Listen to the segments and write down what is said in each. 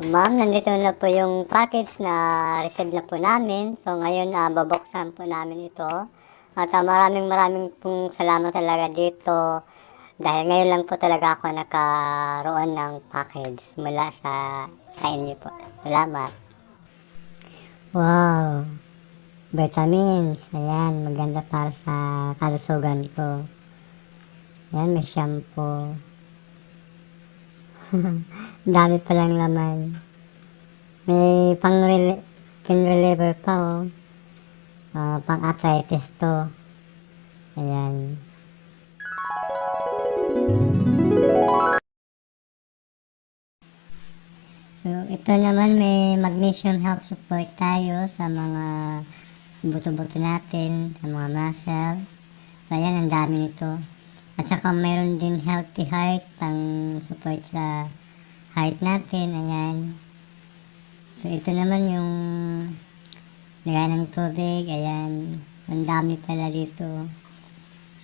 Ma'am, nandito na po yung package na receive na po namin. So ngayon, babuksan po namin ito. At maraming pong salamat talaga dito. Dahil ngayon lang po talaga ako nakaroon ng package mula sa inyo po. Salamat. Wow! Vitamins. Ayan, maganda para sa kalusugan ko. Ayan, may shampoo. Dami palang laman. May pain reliever pa oh. Pang-arthritis to. Ayan. So, ito naman may magnesium health support tayo sa mga buto-buto natin, sa mga muscle. So, ayan, ang dami nito. At saka mayroon din healthy heart, pang support sa heart natin. Ayan. So, ito naman yung lagay ng tubig. Ayan. Ang dami pala dito.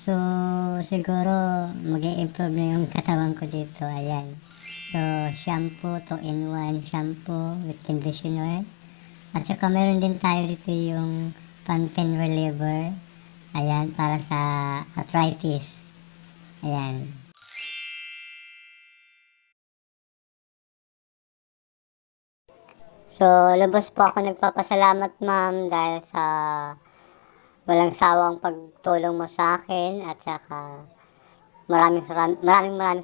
So, siguro mag-i-improve na yung katawan ko dito. Ayan. So, shampoo, 2-in-1 shampoo with conditioner. At saka meron din tayo dito yung pain reliever. Ayan, para sa arthritis. Ayan. So, lubos po ako nagpapasalamat, ma'am, dahil sa walang sawang pagtulong mo sa akin at saka maraming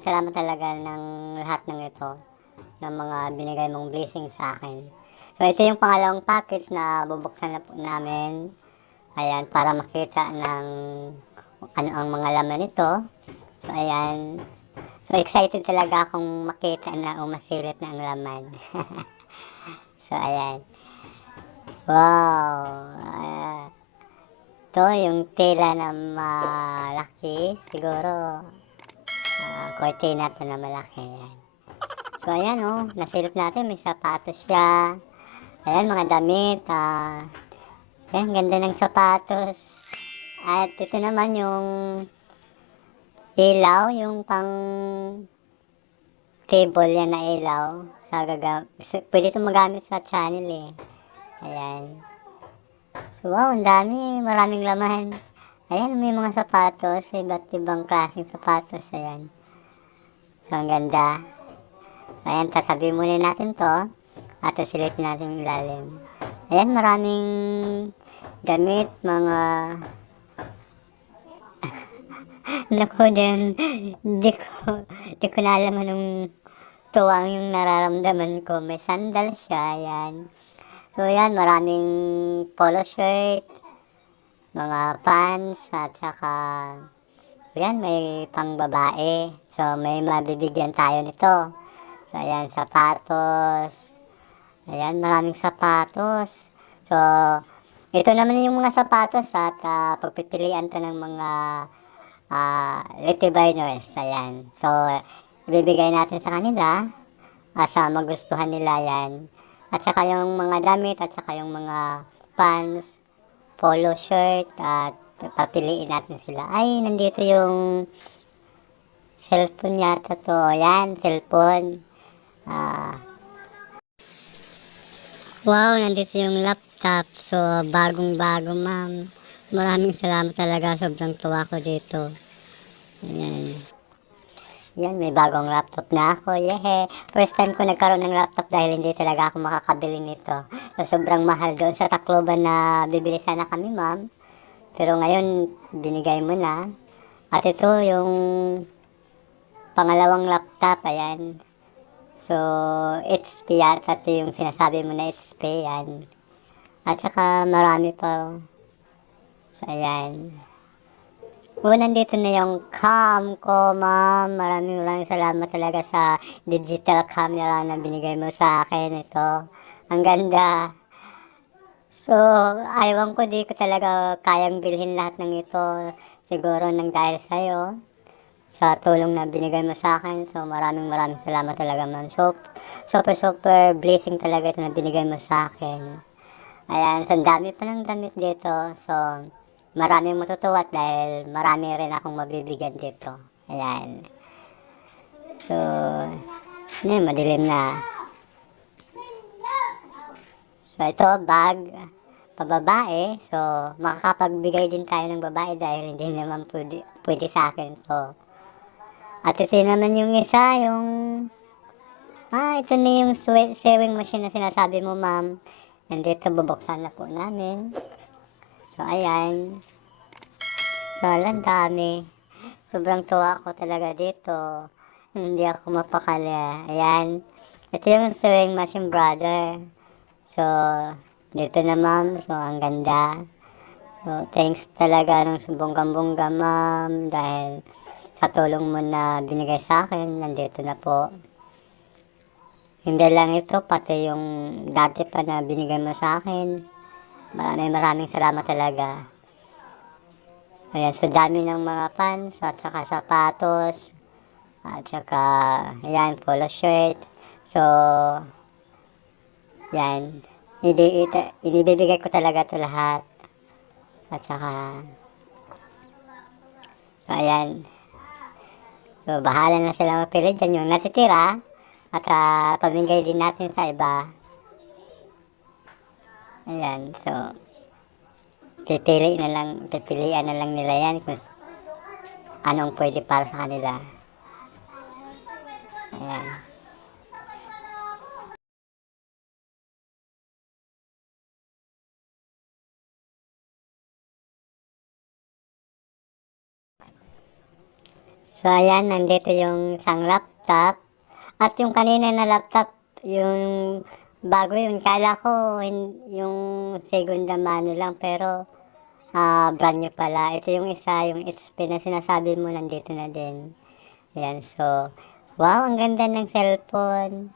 salamat talaga ng lahat ng ito, ng mga binigay mong blessing sa akin. So, ito yung pangalawang package na bubuksan na po namin. Ayan, para makita ng ano ang mga laman nito. So, ayan. So, excited talaga akong makita na umasilip na ang laman. So, ayan. Wow! Ito, yung tela na malaki. Siguro, cortina to na malaki. Ayan. So, ayan oh, nasilip natin. May sapatos siya. Ayan, mga damit. Ayan, ganda ng sapatos. At ito naman yung ilaw, yung pang table yan na ilaw. Pwede itong magamit sa channel eh. Ayan. So, wow, ang dami. Maraming laman. Ayan, may mga sapatos. Iba't ibang klaseng sapatos. Ayan. So, ang ganda. Ayan, tatabi muna natin to. At silipin natin yung ilalim. Ayan, maraming damit, mga naku din, di ko na alam anong tuwang yung nararamdaman ko. May sandal siya, ayan. So, ayan, maraming polo shirt, mga pants, at saka, ayan, may pang babae. So, may mabibigyan tayo nito. So, ayan, sapatos. Ayan, maraming sapatos. So, ito naman yung mga sapatos at pagpipilian to ng mga Little ayan. So, ibibigay natin sa kanila sa magustuhan nila yan. At saka yung mga damit at saka yung mga pants, polo shirt at papiliin natin sila. Ay, nandito yung cellphone yata to. Yan, cellphone. Wow, nandito yung laptop. So, bagong-bago, ma'am. Maraming salamat talaga. Sobrang tuwa ko dito. Ayan. Yan, may bagong laptop na ako. Yehe. First time ko nagkaroon ng laptop dahil hindi talaga ako makakabili nito. So, sobrang mahal doon sa Tacloban na bibili sana kami, ma'am. Pero ngayon, binigay mo na. At ito yung pangalawang laptop. Ayan. So, HP yata ito yung sinasabi mo na HP. Yan. At saka marami pa. So, ayan. Nandito na yung cam ko, ma'am. Maraming salamat talaga sa digital camera na binigay mo sa akin. Ito, ang ganda. So, ayaw ko, di ko talaga kayang bilhin lahat ng ito. Siguro nang dahil sa'yo, sa tulong na binigay mo sa akin. So, maraming salamat talaga, ma'am. So, super blessing talaga ito na binigay mo sa akin. Ayan, so dami pa ng damit dito. So, maraming matutuwa dahil marami rin akong mabibigyan dito. Ayan. So, madilim na. So, ito, bag, pababae. So, makakapagbigay din tayo ng babae dahil hindi naman pwede sa akin to. At ito naman yung isa, yung... ito na yung sewing machine na sinasabi mo, ma'am. Nandito, bubuksan na po namin. So, ayan. So, alam dami. Sobrang tuwa ako talaga dito. Hindi ako mapakali. Ayan. Ito yung sewing machine, brother. So, dito na, ma'am. So, ang ganda. So, thanks talaga ng bonggang-bongga, ma'am. Dahil sa tulong mo na binigay sa akin, nandito na po. Hindi lang ito, pati yung dati pa na binigay mo sa akin. Maraming salamat talaga. Ayan, so dami ng mga pants at saka sapatos. At saka, ayan, polo shirt. So, yan. Inibibigay ko talaga ito lahat. At saka, so, ayan. So, bahala na sila mapili dyan yung natitira. At pamigay din natin sa iba. Ayan, so, pipilian na lang nila yan kung anong pwede para sa kanila. Ayan. So, ayan, nandito yung isang laptop. At yung kanina na laptop, yung bago yun, kala ko yung segunda mano lang, pero brand new pala. Ito yung isa, yung HP na sinasabi mo, nandito na din. Ayan, so, wow, ang ganda ng cellphone.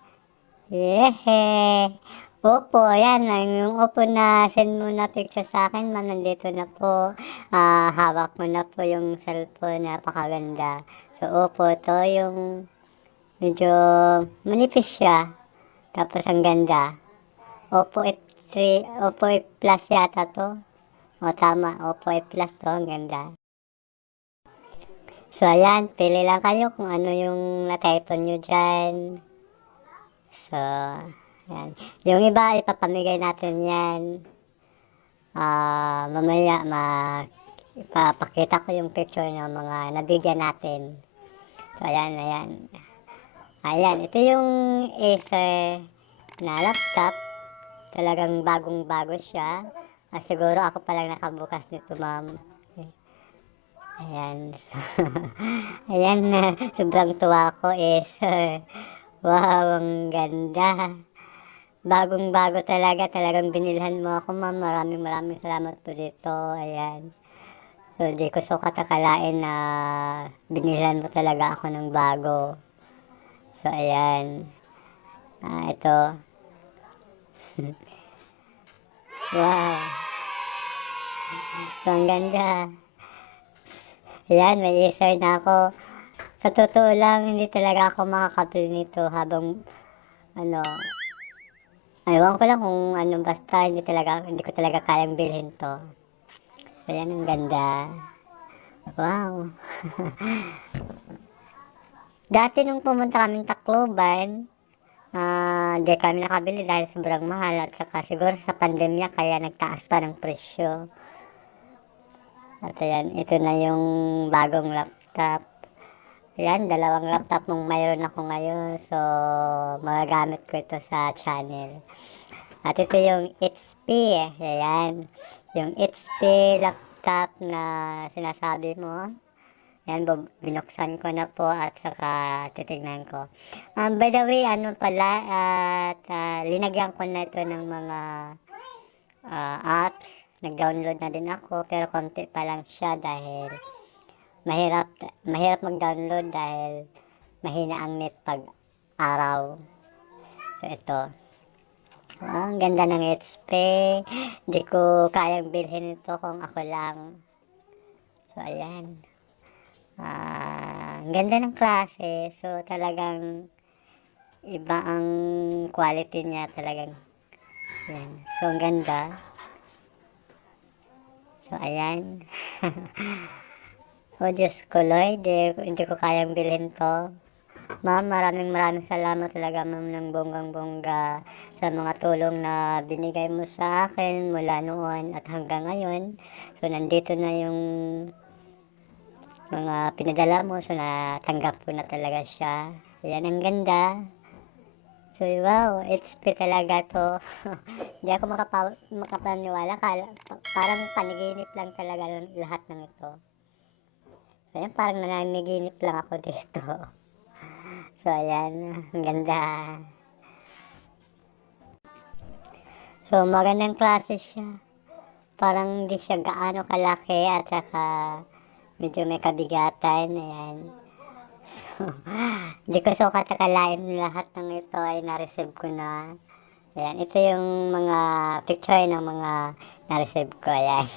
Yeah! Opo, ayan, yung Oppo na send mo na picture sa akin, ma'am, nandito na po. Hawak mo na po yung cellphone, napakaganda. So, Oppo, to yung medyo manipis siya. Tapos ang ganda. Oppo F3, Oppo F Plus yata to. O tama, Oppo F Plus to, ang ganda. So ayan, pili lang kayo kung ano yung na-type nyo dyan. So, ayan. Yung iba, ipapamigay natin yan. Mamaya, ipapakita ko yung picture ng mga nabigyan natin. So ayan, ayan. Ayan, ito yung Acer na laptop. Talagang bagong-bago siya. Siguro ako palang nakabukas nito, ma'am. Ayan. Ayan na. Sobrang tuwa ko, Acer. Wow, ang ganda. Bagong-bago talaga. Talagang binilhan mo ako, ma'am. Maraming salamat po dito. Ayan. So, di ko sukat akalain na binilhan mo talaga ako ng bago. So, ayan. Ito. Wow. So, ang ganda. Ayan, may Acer na ako. Sa totoo lang, hindi talaga ako makakabili nito habang, ewan ko lang kung basta hindi ko talaga kayang bilhin to. So, ayan, ang ganda. Wow. Dati nung pumunta kaming Tacloban, di kami nakabili dahil sobrang mahal at saka siguro sa pandemya kaya nagtaas pa ng presyo. At ayan, ito na yung bagong laptop. Ayan, dalawang laptop mong mayroon ako ngayon. So, magagamit ko ito sa channel. At ito yung HP. Ayan, yung HP laptop na sinasabi mo. Ayan, binuksan ko na po at saka titignan ko. By the way, pala, at linagyan ko na ito ng mga apps. Nag-download na din ako, pero konti pa lang siya dahil mahirap mag-download dahil mahina ang net pag araw. So, ito. Ang ganda ng HP. Hindi ko kayang bilhin ito kung ako lang. So, ayan. Ang ganda ng klase. So, talagang iba ang quality niya talagang. Ayan. So, ang ganda. So, ayan. Oh, Diyos ko, Lord. Hindi ko kayang bilhin to. Ma'am, maraming salamat talaga, ma'am, ng bonggang-bongga. sa mga tulong na binigay mo sa akin mula noon at hanggang ngayon. So, nandito na yung mga pinadala mo. So, natanggap ko na talaga siya. Ayan, ang ganda. So, wow, HP talaga to. Hindi ako makapaniwala. Parang panaginip lang talaga lahat ng ito. So, ayan, parang nananaginip lang ako dito. So, ayan, ang ganda. So, magandang klase siya. Parang hindi siya gaano kalaki at saka medyo may kabigatan. Ayan. So, hindi ko sukat akalain lahat ng ito ay na-receive ko na. Ayan, ito yung mga picture ng mga na-receive ko. Ayan.